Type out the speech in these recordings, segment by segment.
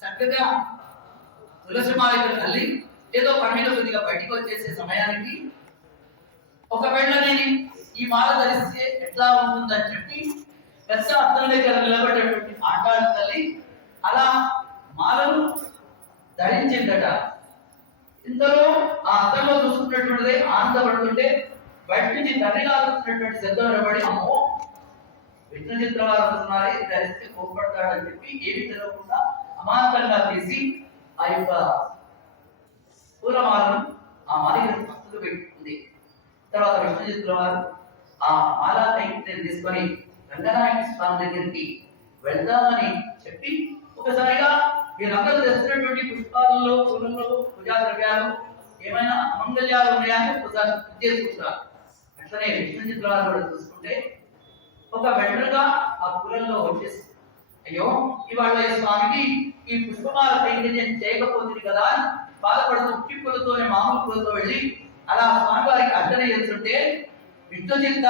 చక్కగా తులసి మాలిక తల్లి ఏదో పనిలో కొద్దిగా బయటికి వచ్చేసే సమయానికి ఒకవేళ నేను ఈ మాల ధరిస్తే ఎట్లా ఉంటుందని చెప్పి పెద్ద అర్థం దగ్గర నిలబడేటువంటి ఆటాడు తల్లి అలా మాలను ధరించిందట. ఇంతలో ఆ అద్దంలో చూసుకున్నటువంటిదే ఆనందపడుతుంటే బయట నుంచి తండ్రి కాదుతున్నటువంటి శబ్దం నిలబడి అమ్మో! విష్ణు చిత్రవారు వస్తున్నారే ధరిస్తే కోపడతాడని చెప్పి ఏమి తెలవకుండా అమాంతంగా తీసి ఆ యొక్క పూలమాలను ఆ మాలిక భక్తులు పెట్టుకుంది. తర్వాత విష్ణు చిత్రవారు ఆ మాలా తీసుకొని రంగనాయక స్వామి దగ్గరికి వెళ్దామని చెప్పి ఒకసారిగా మీరందరూ తెస్తున్నటువంటి పుష్పాలలో పూలలో పూజా ద్రవ్యాలు ఏమైనా అమంగళ్యాలు ఉన్నాయని పూజ చేసుకుంటారు అట్లనే విష్ణు చిత్రాలు కూడా చూసుకుంటే ఒక వెంటగా ఆ కూరల్లో వచ్చేసి అయ్యో ఇవాళ స్వామికి ఈ పుష్పమాల కైంకర్యం చేయకపోతుంది కదా బాధపడుతూ ఉట్టి మామూలు పూలతో వెళ్ళి అలా స్వామి వారికి అర్చన చేస్తుంటే విష్ణుచింత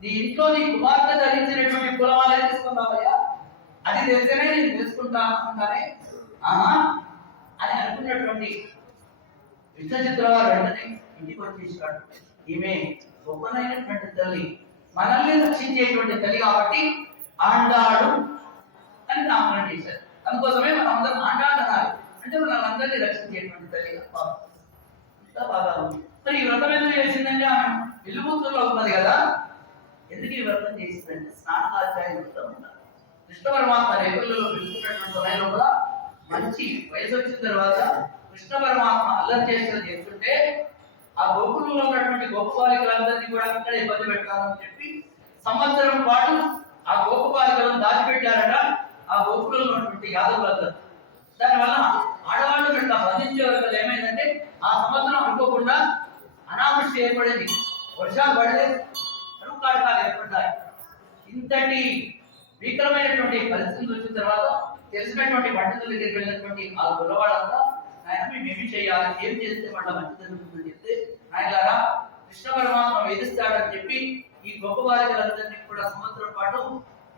నీ ఇంట్లో నీ కుమార్తె ధరించినటువంటి కులమాలే తీసుకున్నావయ్యా? అది తెలిస్తేనే నేను తెలుసుకుంటాను అనుకుంటానే ఆహా అని అనుకున్నటువంటి విష్ణు వారు వెంటనే ఇంటికి వచ్చేసాడు ఈమె గొప్పనైనటువంటి తల్లి. మనల్ని రక్షించేటువంటి తల్లి కాబట్టి ఆండాడు అని నామకరణం చేశారు. అందుకోసమే మనం అందరం ఆండాడు అంటే మనల్ని అందరినీ రక్షించేటువంటి తల్లి బాగా ఉంది. మరి ఈ వ్రతం ఎందుకు చేసిందంటే ఆమె ఇల్లుమూతుల్లో ఉన్నది కదా. ఎందుకు ఈ వ్రతం చేసిందంటే స్నానాధ్యాయ వ్రతం ఉన్నారు కృష్ణ పరమాత్మ రేపుల్లో పెట్టుకున్నటువంటి సమయంలో కూడా మంచి వయసు వచ్చిన తర్వాత కృష్ణ పరమాత్మ అల్లరి చేసిన చేస్తుంటే ఆ గోకులంలో ఉన్నటువంటి గోపబాలికలందరినీ కూడా అక్కడ ఇబ్బంది పెట్టాలని చెప్పి సంవత్సరం పాటు ఆ గోపబాలికలను దాచిపెట్టారట ఆ గోకులంలో ఉన్నటువంటి యాదవులందరూ. దానివల్ల ఆడవాళ్ళు ఇట్లా బంధించే వరకు ఏమైందంటే ఆ సంవత్సరం అనుకోకుండా అనావృష్టి ఏర్పడేది. వర్షాలు పడలేదు. కరువు కాటకాలు ఏర్పడ్డాయి. ఇంతటి భీకరమైనటువంటి పరిస్థితులు వచ్చిన తర్వాత తెలిసినటువంటి పండితుల దగ్గరికి వెళ్ళినటువంటి ఆ గురవాళ్ళంతా ఆయన మేము చేయాలి ఏం చేస్తే వాళ్ళ మంచి జరుగుతుందని చెప్తే ఆయనలారా కృష్ణ పరమాత్మ వేధిస్తాడని చెప్పి ఈ గొప్ప బాలికలందరినీ కూడా సంవత్సరం పాటు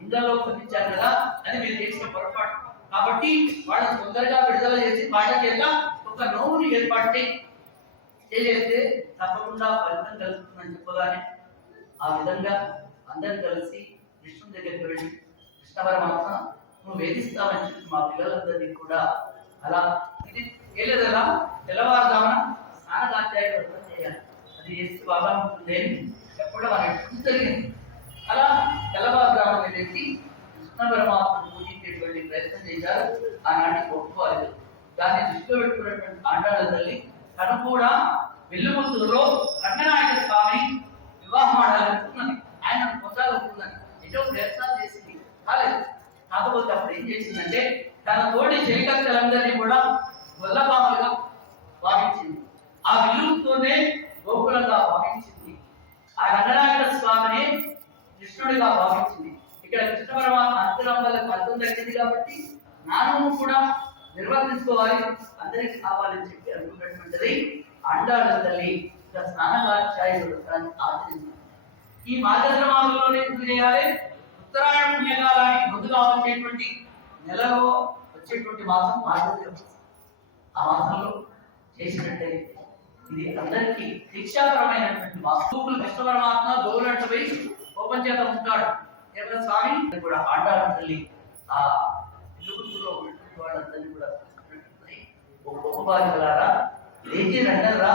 ఇంట్లో పంపించారు కదా అది మీరు చేసిన పొరపాటు. కాబట్టి వాళ్ళని తొందరగా విడుదల చేసి పాట చేత ఒక నోవుని ఏర్పాటు చేస్తే తప్పకుండా ఫలితం కలుగుతుందని చెప్పగానే ఆ విధంగా అందరు కలిసి కృష్ణుని దగ్గరికి వెళ్ళి కృష్ణ పరమాత్మ నువ్వు వేధిస్తావని చెప్పి మా పిల్లలందరినీ కూడా అలా ఏలేదలా తెల్లవారుదామన స్నానకాధ్యాయ వ్రతం చేయాలి. అది చేస్తే బాగా ఉంటుంది అని చెప్పడం అనేది జరిగింది. అలా తెల్లవారుదామన వెళ్ళేసి కృష్ణ పరమాత్మను పూజించేటువంటి ప్రయత్నం చేశారు. ఆనాటి గొప్పవారు దాన్ని దృష్టిలో పెట్టుకున్నటువంటి ఆండాళ్ళ తల్లి తను కూడా వెల్లుముద్దులో రంగనాయక స్వామి వివాహం ఆడాలనుకున్నది. ఆయన పొందాలనుకున్నది ఎన్నో ప్రయత్నాలు చేసింది. కాలేదు. కాకపోతే అప్పుడు ఏం చేసిందంటే తన తోటి చెలికత్తలందరినీ కూడా గొల్లపాములుగా భావించింది. ఆ విలువతోనే గోకులంగా భావించింది. ఆ రంగనాయక స్వామిని కృష్ణుడిగా భావించింది. ఇక్కడ కృష్ణ పరమాత్మ వల్ల అర్థం దక్కింది కాబట్టి నానము కూడా నిర్వర్తించుకోవాలి అందరికి కావాలని చెప్పి అనుకున్నటువంటిది అండాల తల్లి ఇక్కడ వ్రతాన్ని ఆచరించింది. ఈ మార్గక్రమాలలోనే ఎందుకు చేయాలి ఉత్తరాయణ పుణ్యకాలానికి ముందుగా వచ్చేటువంటి నెలలో వచ్చేటువంటి మాసం మార్గక్రమం. ఆ మాసంలో చేసినట్టయితే ఇది అందరికీ శిక్షాపరమైనటువంటి మాసం గోకులు పరమాత్మ గోవులంటూ పోయి కోపం చేత ఉంటాడు. కేవలం స్వామి? కూడా ఆండాళ్ళ తల్లి ఆ ఇరుగుతులో ఉన్నటువంటి వాళ్ళందరినీ కూడా ఒక గొప్ప బాధ్యులారా లేచి రండరా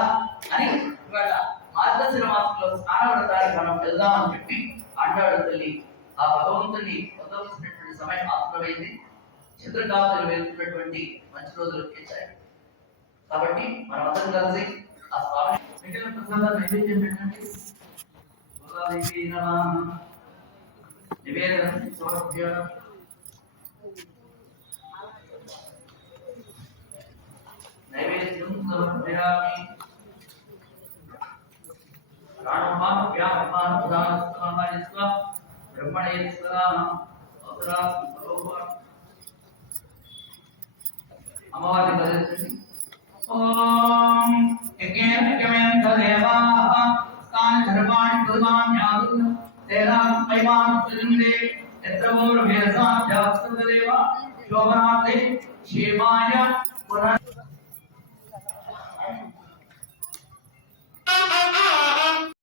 అని ఇవాళ మార్గశిర మాసంలో స్నానపడతానికి మనం వెళ్దామని చెప్పి ఆండాళ్ళ తల్లి ఆ భగవంతుని పొందవలసినటువంటి సమయం ఆత్మమైంది. చంద్రకాంతలు వెళ్తున్నటువంటి మంచి రోజులు వచ్చాయి. కాబట్టి మనమందరం కలిసి ఆ స్వామి మిగిలిన ప్రసాదాలు నైవేద్యం పెట్టండి గోదాదేవి నమః. నివేదనం సమర్ప్య నైవేద్యం సమర్పయామి ప్రాణమాన వ్యాపమాన ప్రధాన స్వ బ్రహ్మణే సదా అవసరా అమ్మవారిని కదిలించండి ఓం యజ్ఞేన యజ్ఞమేంద్ర దేవాః తాన్ ధర్మాణి కుర్మాణ్యాదు తేనాం పైమాన్ త్రిలింగే